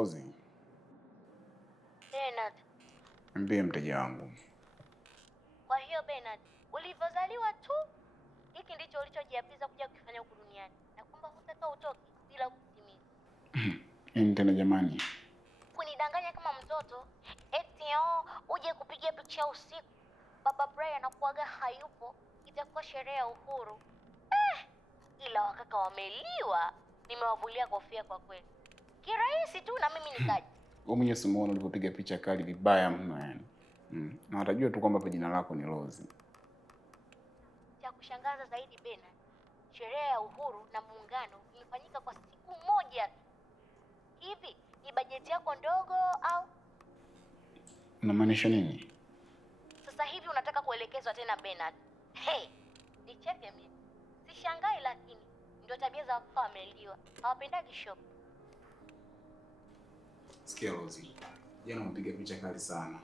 Rozi. Bernard. Mbie mteja wangu. Kwa hiyo Bernard, ulivyozaliwa tu, hiki ndicho ulichojiapiza kuja kufanya huku duniani. Na kwamba hutaka utoke bila kutimiza. Nini tena jamani? Kunidanganya kama mtoto, eti uje kupigia picha usiku. Baba Brian anakuaga hayupo, itakuwa sherehe ya uhuru. Ila wakaka wameliwa, nimewavulia kofia kwa kweli. Kirahisi tu na mimi nikaja. Wewe mwenyewe simuona ulipopiga picha kali vibaya mno yani. Na utajua tu kwamba jina lako ni Rozi. Cha kushangaza zaidi Bernard, sherehe ya uhuru na muungano imefanyika kwa siku moja tu. Hivi ni bajeti yako ndogo au? Unamaanisha nini? Sasa hivi unataka kuelekezwa tena Bernard? Hey, nicheke mimi. Sishangai lakini ndio tabia za wakaka wameliwa. Hawapendagi shop. Sikia Rozi. Jana umepiga picha kali sana.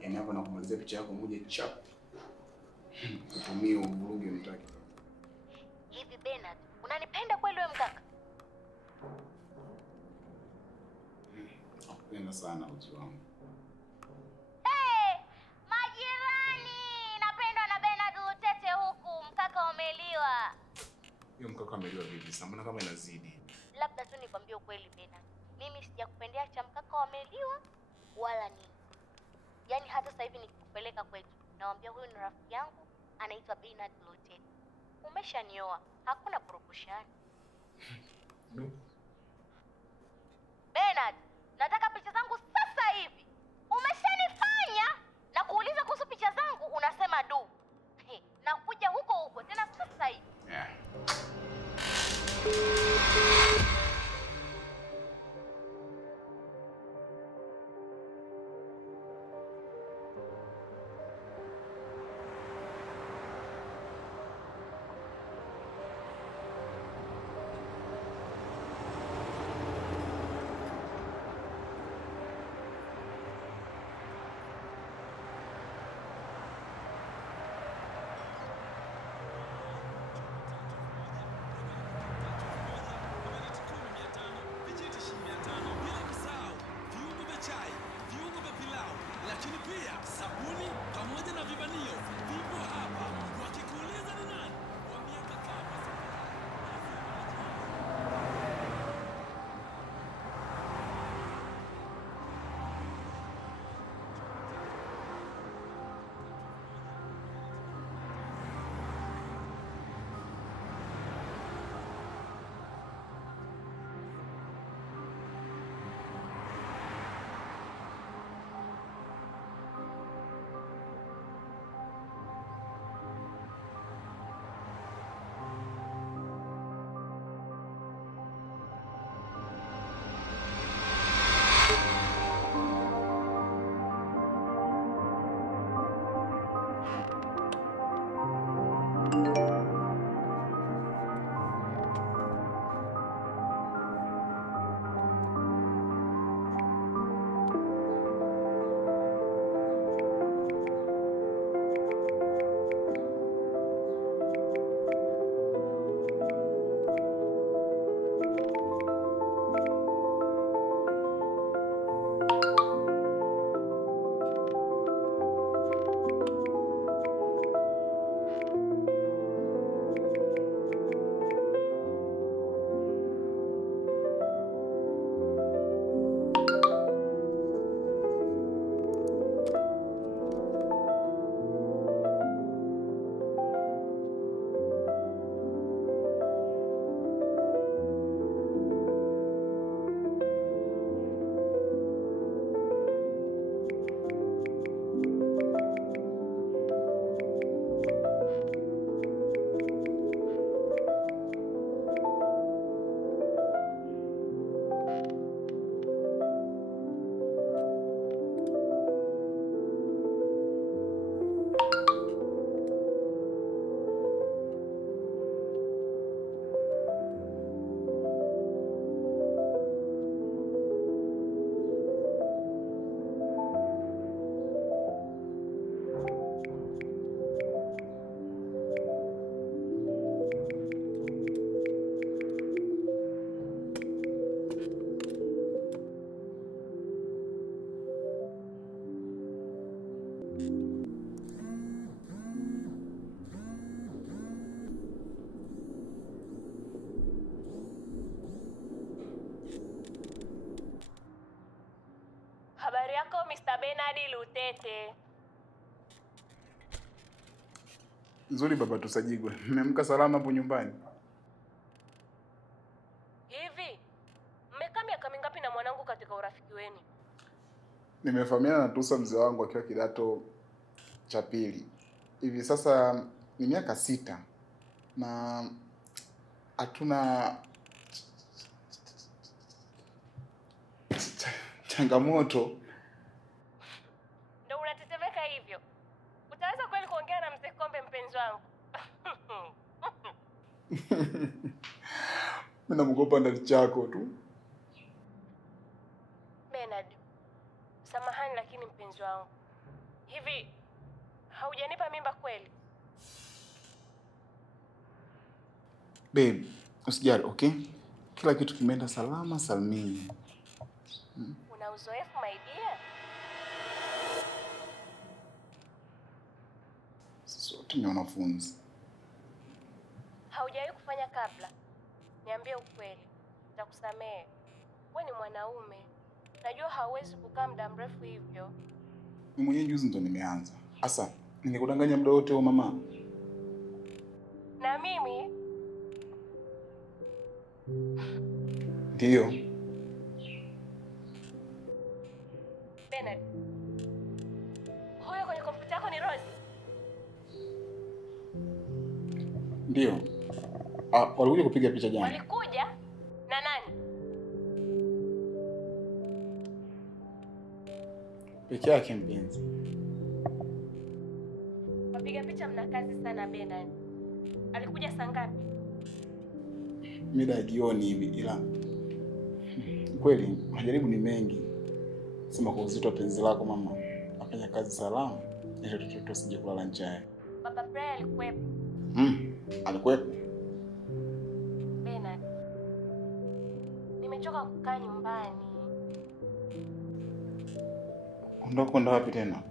Yaani hapo nakumalizia picha yako moja chap. Kutumia uvuruge mtaki. Hivi Bernard, unanipenda kweli wewe mkaka? Nakupenda sana uzi wangu. Majirani, napendwa na Bernard Lutete huku, mkaka wameliwa. Hiyo mkaka ameliwa vipi? Mbona kama inazidi? Labda tu nikwambie ukweli Bernard. Mimi sijakupendea cha mkaka wameliwa wala nini. Yaani hata sasa hivi nikikupeleka kwetu, naambia huyu ni rafiki yangu, anaitwa Bernard Lutete. Umeshanioa, hakuna purukushani. Bernard, nataka picha zangu sasa hivi. Umeshanifanya na kuuliza kuhusu picha zangu unasema du. Nakuja huko huko tena sasa hivi. Yeah. Habari yako Mr. Bernard Lutete. Nzuri baba Tusajigwe. Mmeamka salama hapo nyumbani? Hivi, mmekaa miaka mingapi na mwanangu katika urafiki wenu? Nimefahamiana na Tusa mzee wangu akiwa kidato cha pili. Hivi sasa ni miaka 6 na hatuna changamoto. Ndio unatetemeka hivyo? Utaweza kweli kuongea na mzee Kombe mpenzi wangu? Mimi namgopa ndani chako tu. Bernard, samahani lakini mpenzi wangu. Hivi, haujanipa mimba kweli? Babe, usijali, okay? Kila kitu kimeenda salama salmini. Una uzoefu my dear? Sote ni wanafunzi. Haujawahi kufanya kabla? Niambie ukweli. Nitakusamehe. Wewe ni mwanaume. Najua hauwezi kukaa muda mrefu hivyo. Mimi mwenyewe juzi ndo nimeanza. Asa, nilikudanganya muda wote huo mama? Na mimi? Ndio. Bernard. Huyo kwenye kompyuta yako ni Rose? Ndio. Walikuja kupiga picha jana. Walikuja? Na nani? Peke yake mpenzi. Wapiga picha mna kazi sana Bernard. Alikuja saa ngapi? Mida ya jioni hivi, ila kweli majaribu ni mengi. Sema kwa uzito wa penzi lako mama, afanya kazi salama ili tutoto sije kulala njaa. Baba Brian alikuwepo? Alikuwepo. Bernard, nimechoka kukaa nyumbani. Unataka kwenda wapi tena?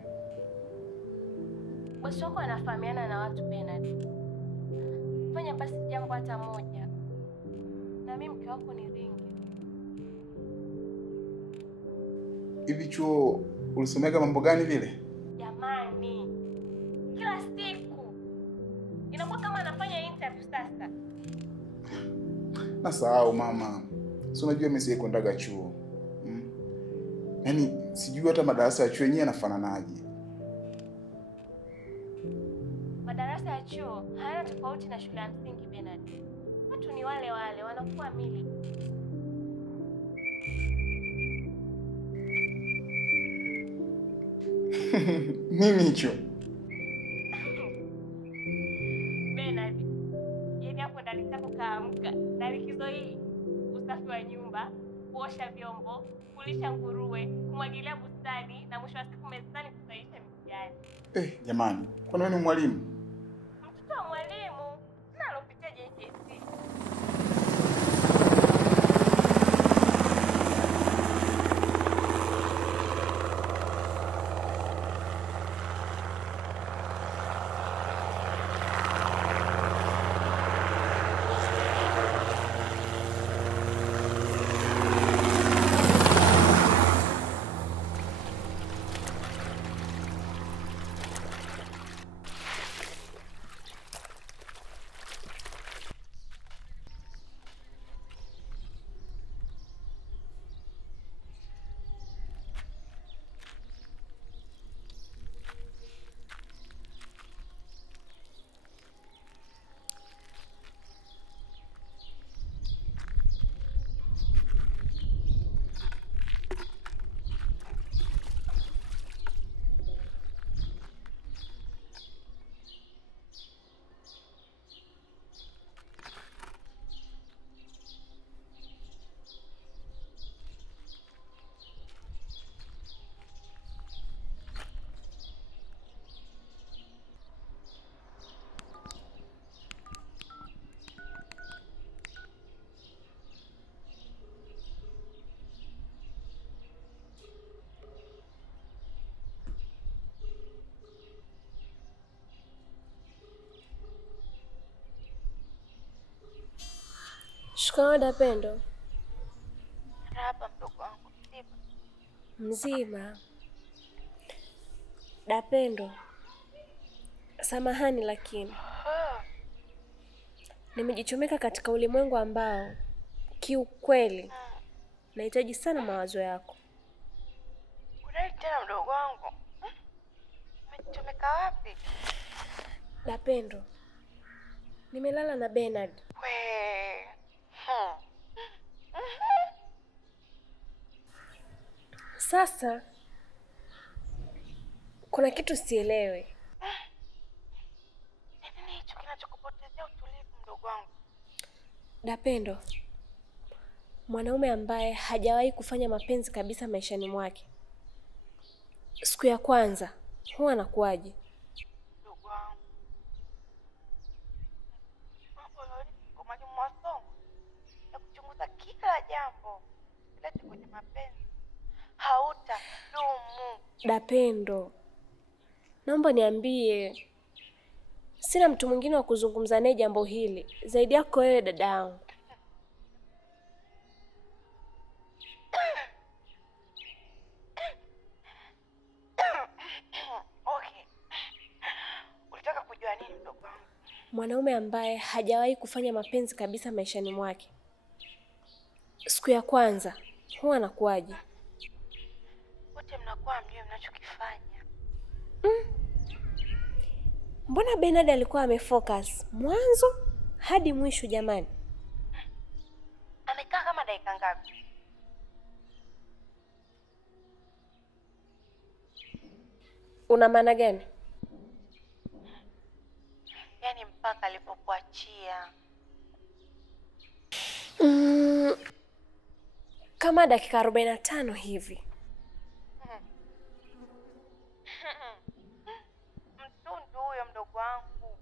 Bosi wako anafahamiana na watu Bernard. Fanya basi jambo hata moja. Na mimi mke wako ni Ringi. Hivi chuo ulisomeka mambo gani vile? Jamani, kila siku inakuwa kama anafanya interview sasa. Nasahau mama. Si unajua mimi siye kwendaga chuo. Yaani sijui hata madarasa ya chuo yenyewe yanafananaje. Madarasa ya chuo hayana tofauti na shule ya msingi Bernard. Watu ni wale wale, wanakuwa mili. Nini hicho? Bernard, yeye hapo ndani zako kaamka. Na likizo hii, usafi wa nyumba, kuosha vyombo, kulisha nguruwe, kumwagilia bustani na mwisho wa siku mezani kusaisha mitihani. Jamani, kwani wewe ni mwalimu? Mtoto wa mwalimu, na alopitia JKT. Shikamoo Dapendo. Hapa mdogo wangu mzima. Mzima. Dapendo, samahani lakini nimejichomeka katika ulimwengu ambao kiukweli nahitaji sana mawazo yako. Unai tena mdogo wangu? Umejichomeka wapi? Dapendo, nimelala na Bernard. Sasa kuna kitu sielewi. Nini hicho kinachokupotezea utulivu mdogo wangu? Dapendo, mwanaume ambaye hajawahi kufanya mapenzi kabisa maishani mwake, siku ya kwanza huwa anakuaje? Mdogo wangu, mambo kwa mwalimu wa somo ya kuchunguza kila jambo ilete kwenye mapenzi hautadumu. Dapendo, naomba niambie, sina mtu mwingine wa kuzungumza naye jambo hili zaidi yako wewe dada yangu. Okay. Ulitaka kujua nini mdogo wangu? Mwanaume ambaye hajawahi kufanya mapenzi kabisa maishani mwake, siku ya kwanza huwa anakuaje? Wote mnakuwa mjue mnachokifanya. Mbona Bernard alikuwa amefocus mwanzo hadi mwisho jamani? Amekaa kama dakika ngapi? Una maana gani? Yaani mpaka alipokuachia. Kama dakika 45 hivi. Mtundu huyo mdogo wangu.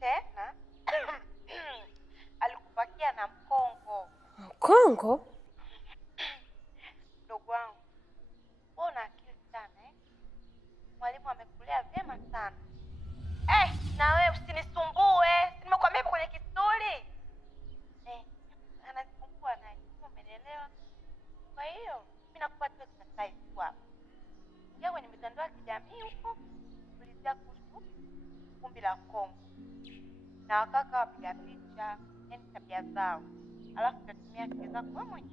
Tena alikupakia na mkongo. Mkongo? Mdogo wangu, wewe una akili sana eh? Mwalimu amekulea vyema sana. Na wewe usinisumbue. Nimekwambia kwenye kisturi. Ananisumbua naye. Umeelewa? Kwa hiyo, mimi nakupa tu exercise hapa. Ingia kwenye mitandao ya kijamii huko, ulizia kuhusu kumbi la Kongo. Na wakaka wapiga picha, yani tabia zao. Alafu utatumia akili zako wewe mwenyewe.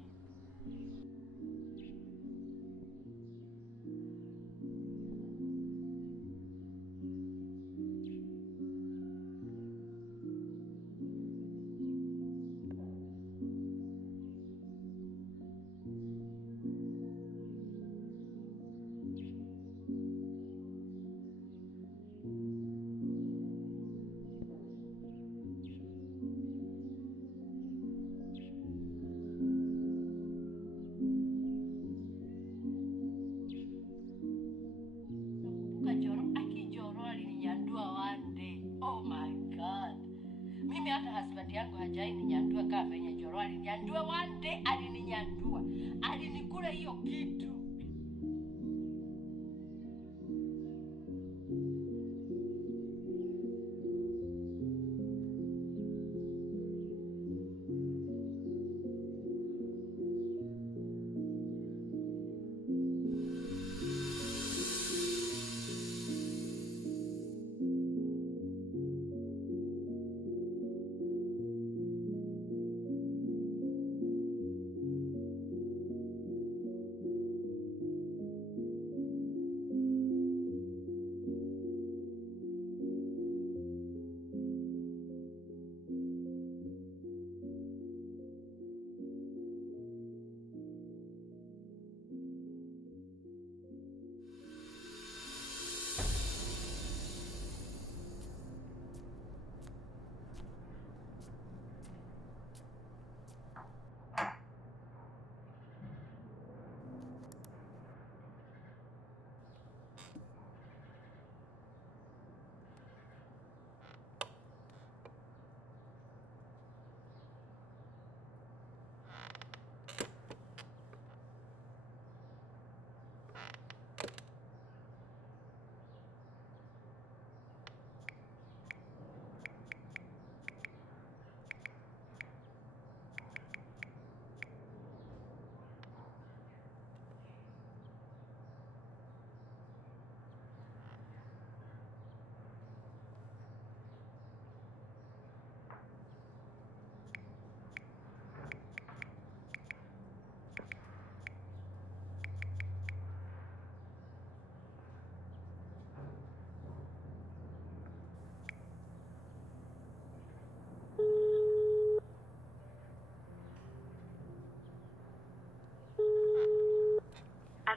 Husband yangu hajai ninyandua kama venye Joro alininyandua. One day alininyandua, alinikula hiyo kitu.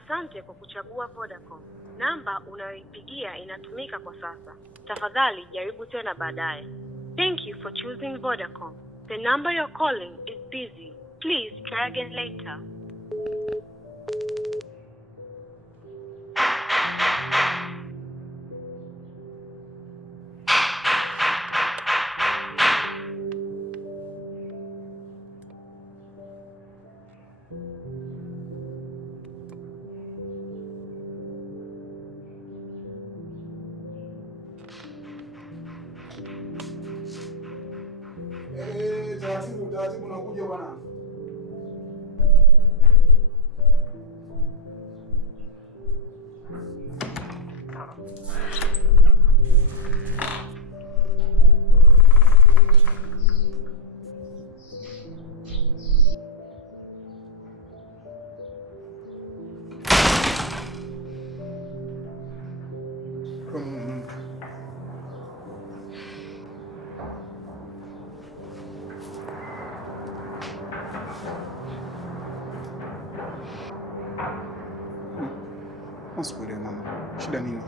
Asante kwa kuchagua Vodacom. Namba unayoipigia inatumika kwa sasa. Tafadhali jaribu tena baadaye. Thank you for choosing Vodacom. The number you're calling is busy. Please try again later. Taratibu nakuja bwana. Masikuelewa mama. Shida nini?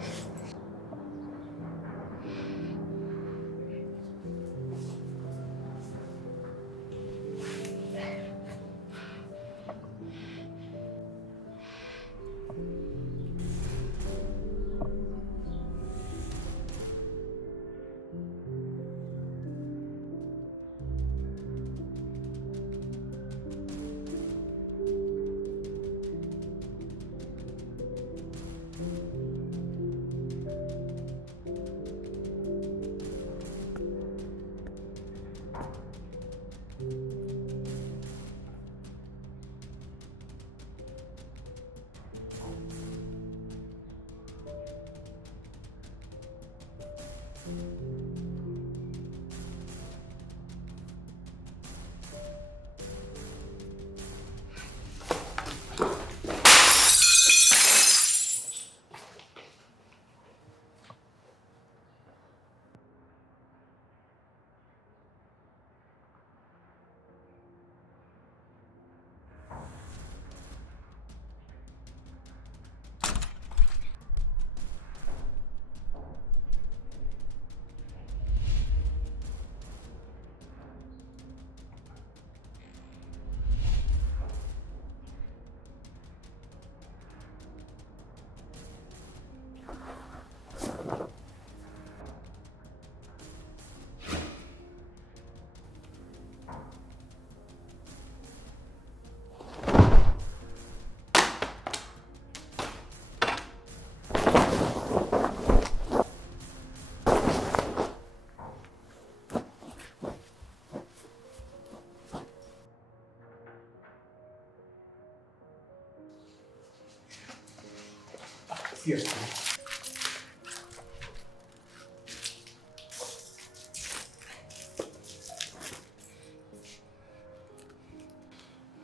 Yes.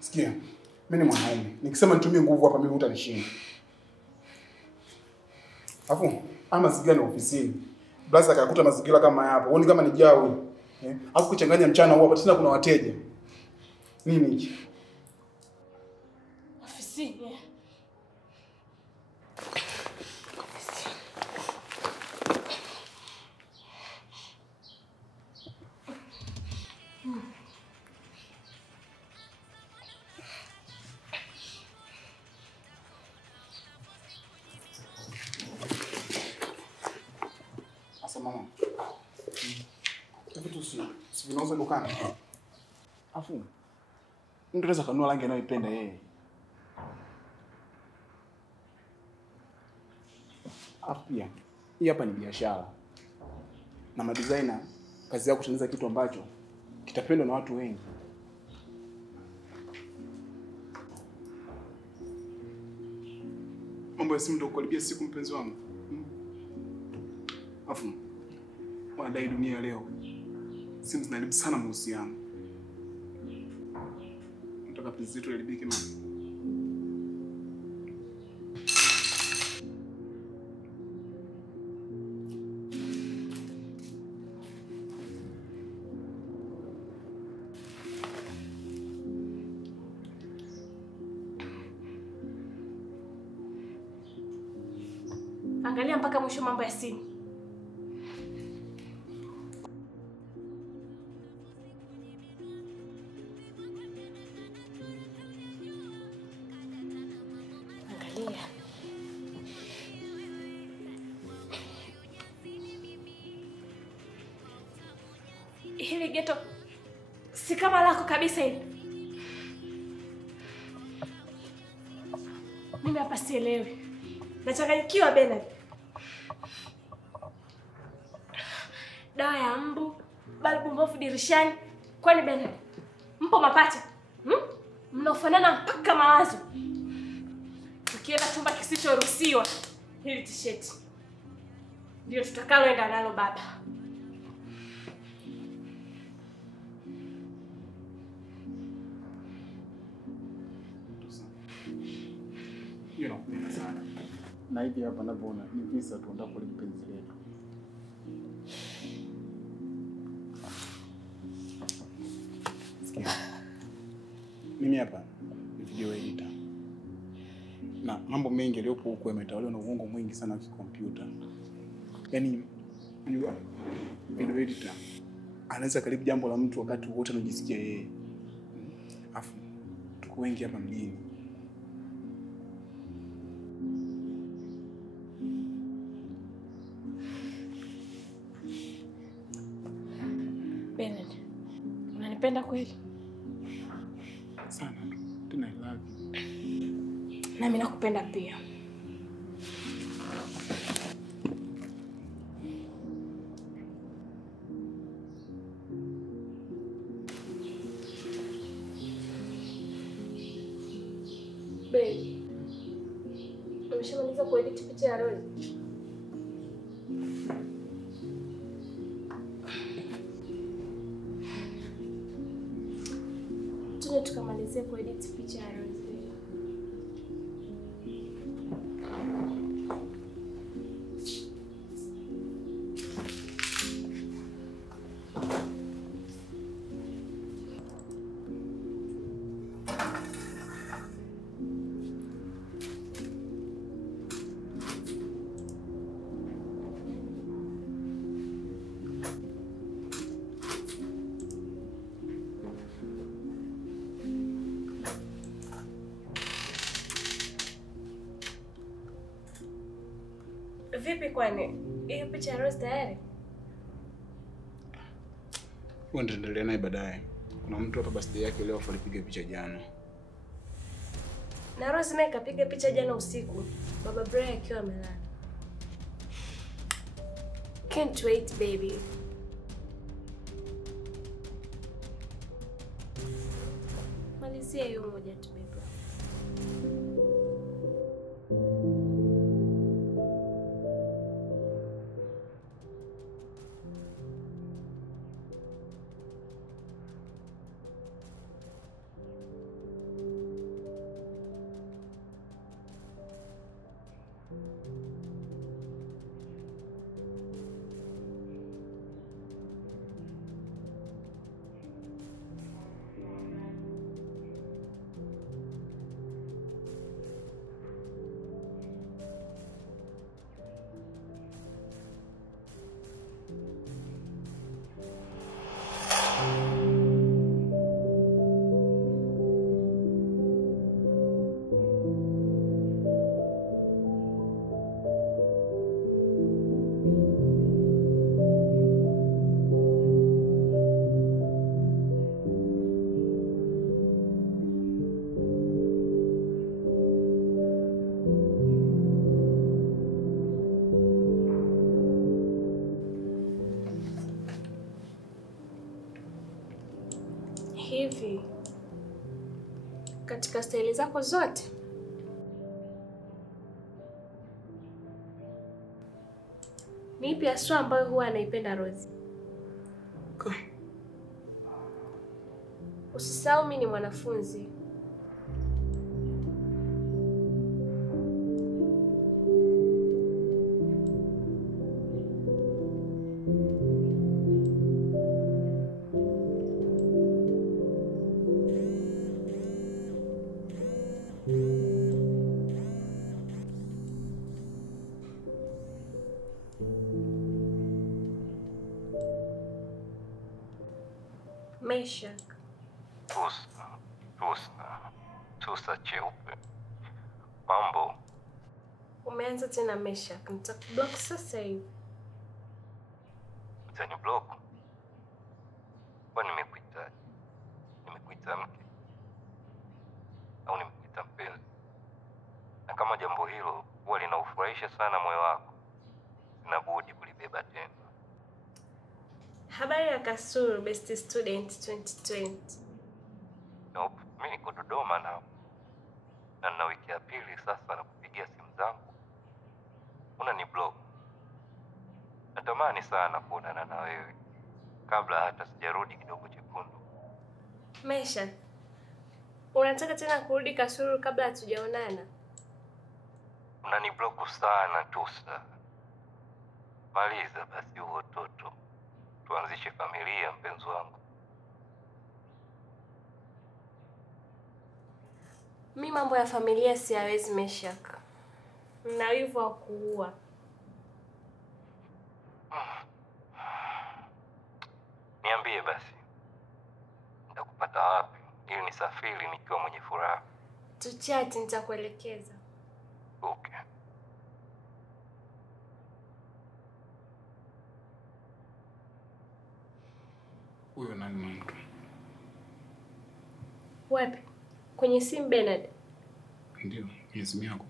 Sikia, mimi ni mwanaume. Nikisema nitumie nguvu hapa mimi utanishinda. Afu, ama mazingira ni ofisini. Blaza akakuta mazingira kama hapa. Uone kama ni jao. Afu kuchanganya mchana huo hapa tena kuna wateja. Nini hiki? Ofisini. Mama. Vitu si vinauza dukani. Afu mtu anaweza kanunua rangi anayoipenda yeye. Afu pia hii hapa ni biashara. Na madesigner kazi yao kutengeneza kitu ambacho kitapendwa na watu wengi. Mambo ya simu ndio kukaribia siku mpenzi wangu. Afu wanadai dunia leo simu zinaharibu sana mahusiano. Nataka penzi letu liharibike mama. Angalia mpaka mwisho mambo ya simu. Angalia. Hili geto si kama lako kabisa hili. Mimi hapa sielewi. Nachanganyikiwa Bernard. Dawa ya mbu, balbu mbovu dirishani. Kwani Bernard, mpo mapacha? Mnaofanana mpaka mawazo. Tukienda chumba kisichoruhusiwa, hili t-shirt ndio tutakaloenda nalo baba. Hiyo nakupenda sana. Na hivi hapa ninapoona ni visa tu ndako ile penzi letu. Sikia. Mimi hapa ni video editor. Na mambo mengi yaliyopo huko yametawaliwa na uongo mwingi sana wa kompyuta. Yaani unajua video editor anaweza karibu jambo la mtu wakati wote anajisikia yeye. Afu tuko wengi hapa mjini. Bernard, unanipenda kweli? Sana. Tena I love you. Na mimi nakupenda pia. Babe, umeshamaliza kuedit picha ya Rose? Tuna tukamalizie kuedit picha ya Rose. Vipi kwani? Hiyo picha ya Rose tayari? Wewe nitaendelea naye baadaye. Kuna mtu hapa birthday yake leo alipiga picha jana. Na Rose naye kapiga picha jana usiku. Baba Brian akiwa amelala. Can't wait baby. Malizia hiyo moja tu baby. Hivi katika staili zako zote ni ipi haswa ambayo huwa anaipenda Rose? Usisahau mimi ni mwanafunzi. Mesha. Tusa cheupe. Mambo. Umeanza tena Mesha. Nitakublock sasa hivi. Utani block. Kwa nimekuita mke. Au nimekuita mpenzi. Na kama jambo hilo huwa linaufurahisha sana moyo wako, sina budi kulibeba tena. Habari ya Kasulu Best Student 2020. Nope, mimi niko Dodoma na nina wiki ya pili sasa na kupigia simu zangu. Unani block. Natamani sana kuonana na wewe kabla hata sijarudi kidogo chekundu. Mesha. Unataka tena kurudi Kasulu kabla hatujaonana? Unani block sana Tusa. Maliza basi huo toto. Tuanzishe familia mpenzi wangu. Mi mambo ya familia siyawezi Meshak. Nina wivu wa kuua. Niambie basi. Nitakupata wapi ili nisafiri nikiwa mwenye furaha? Tuchati nitakuelekeza. Okay. Huyo nani mwanangu? Wapi? Kwenye simu Bernard. Ndio, ni simu yako.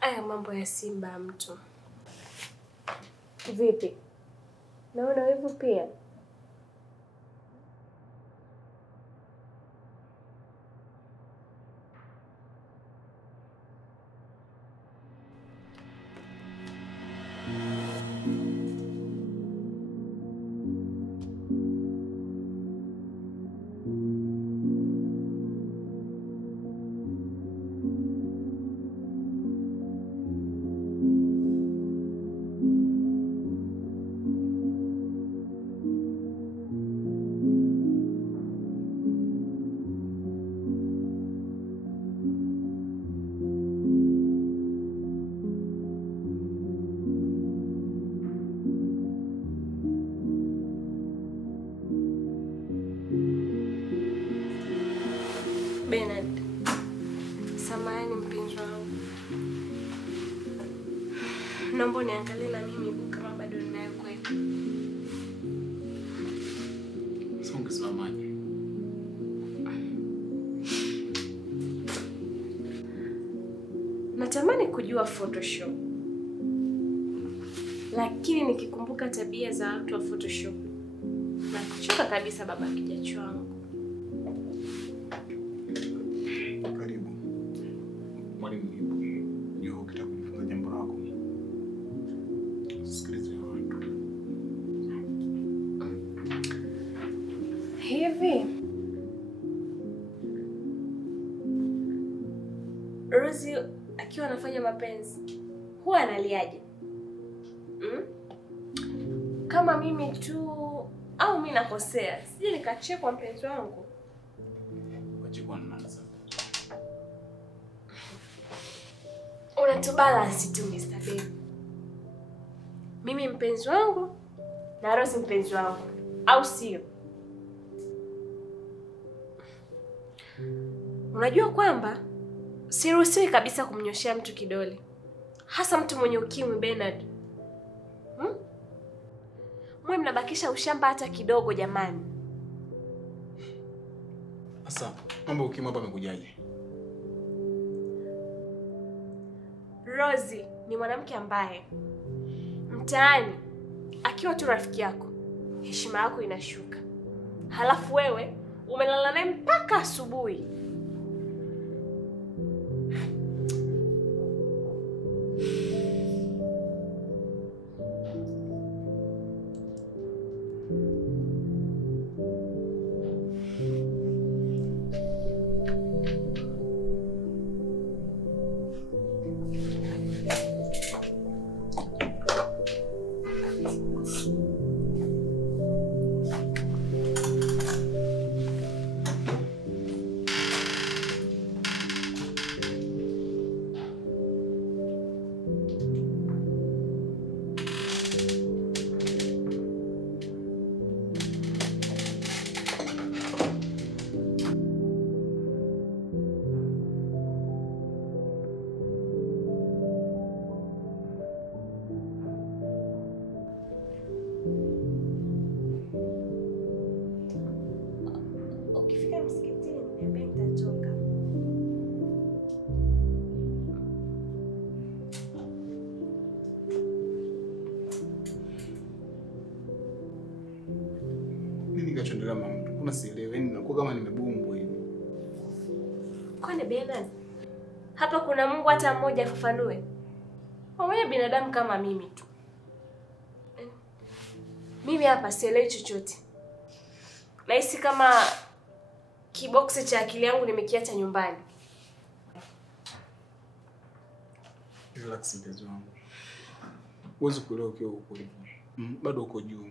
Aya mambo ya Simba mtu. Vipi? Naona wivu pia. Bernard. Samahani mpenzi wangu. Naomba niangalie na mimi kama bado ninayo kweli. Songe samahani. Natamani kujua Photoshop. Lakini nikikumbuka tabia za watu wa Photoshop, nachoka kabisa baba kijacho wangu. Karibu. Mwalimu nipo. Ndio ukitaka kujifunza jambo lako. Sikiliza watu. Hivi Rosie akiwa anafanya mapenzi huwa analiaje? Kama mimi tu au mimi nakosea? Sije nikachekwa mpenzi wangu. Wachekwa na nani sasa? Unatubalance tu Mr. Baby. Mimi mpenzi wangu na Rosie mpenzi wangu, au sio? Unajua kwamba siruhusiwi kabisa kumnyoshea mtu kidole, hasa mtu mwenye ukimwi Bernard. Mwe mnabakisha ushamba hata kidogo jamani. Sasa mambo ukimwi hapa amekujaje? Rosie ni mwanamke ambaye mtaani akiwa tu rafiki yako heshima yako inashuka. Halafu wewe umelala naye mpaka asubuhi. Mbona sielewi? Nakuwa kama nimebumbwa hivi. Kwani Bernard? Hapa kuna Mungu hata mmoja afafanue? Wewe binadamu kama mimi tu. Mimi hapa sielewi chochote. Nahisi kama kiboksi cha akili yangu nimekiacha nyumbani. Relax mpenzi wangu. Uweze kuelewa ukiwa uko hivi. Bado uko juu.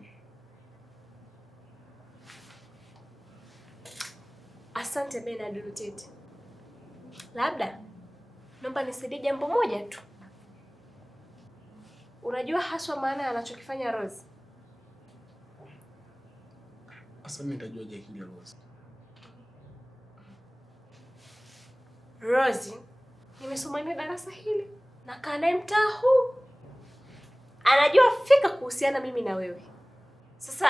Asante Bernard Lutete. Labda naomba nisaidie jambo moja tu. Unajua haswa maana anachokifanya Rose? Asa mimi nitajua je akili ya Rose. Rose, nimesoma naye darasa hili na kaa naye mtaa huu. Anajua fika kuhusiana mimi na wewe. Sasa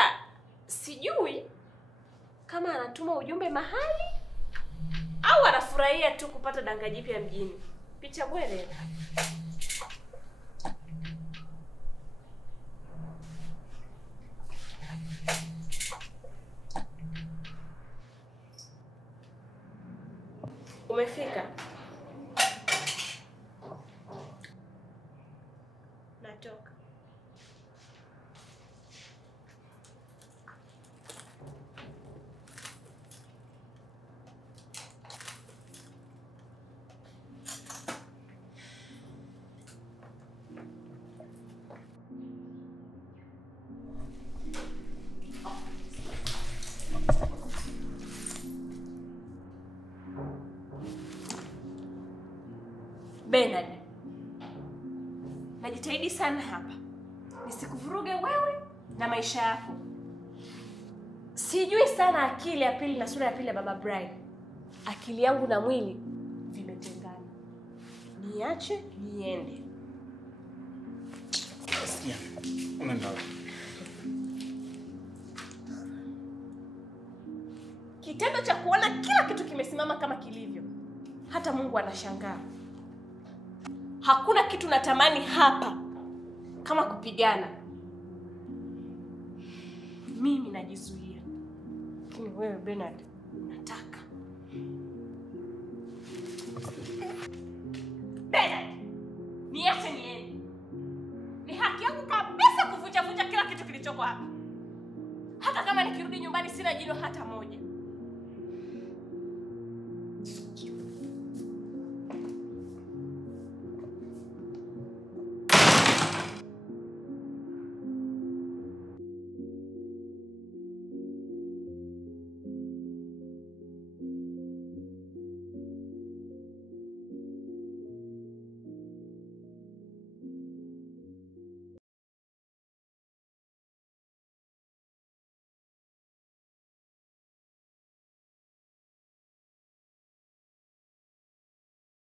sijui kama anatuma ujumbe mahali au anafurahia tu kupata danga jipya mjini. Picha bwele. Umefika? Natoka. Bernard, najitahidi sana hapa nisikuvuruge wewe na maisha yako. Sijui sana akili ya pili na sura ya pili ya Baba Brian. Akili yangu na mwili vimetengana. Niache niende. Sikia. Unaenda wapi? Kitendo cha kuona kila kitu kimesimama kama kilivyo, hata Mungu anashangaa. Hakuna kitu natamani hapa kama kupigana. Mimi najizuia. Lakini wewe Bernard unataka. Bernard, niache niende. Ni haki yangu kabisa kuvunja kila kitu kilichoko hapa. Hata kama nikirudi nyumbani sina jino hata moja.